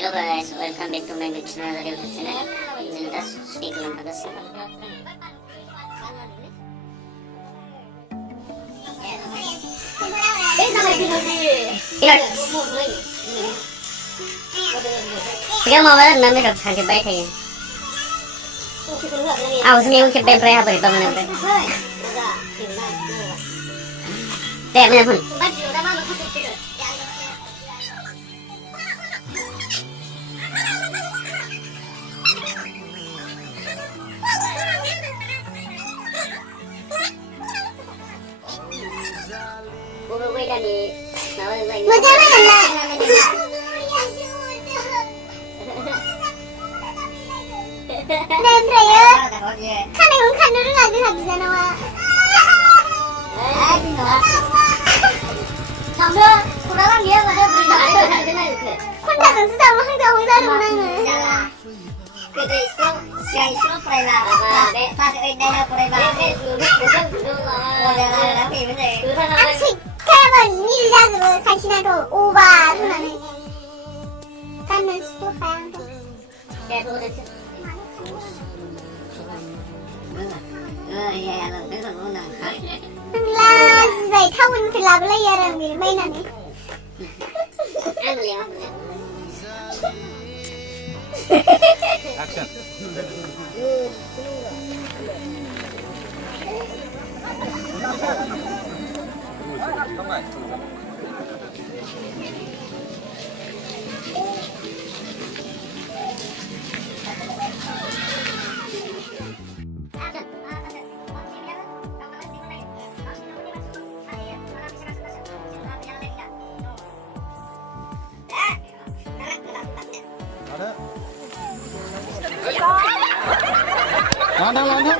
Hello guys, welcome back to my YouTube channel. Ini udah speak lang bagus. Sige mau banget namin sa sakit baik kayo. Ako sini yung kipay pre apa itu mana pre? Deh mana pun. Kan yang kan dulu lagi bisa nawa. Sambil kurang dia pada berita. Kan datang sama hang jauh dari mana? Kita itu siang itu perela. Pas ini perela. Asik kawan ni lihat tu kasih nado ubah tu nane. Kan mesti kan. Kayak tu dah. Iya, itu kan nak. Las baik tahun kelab lah ya orang ni main nane. Action. Ada. Mana?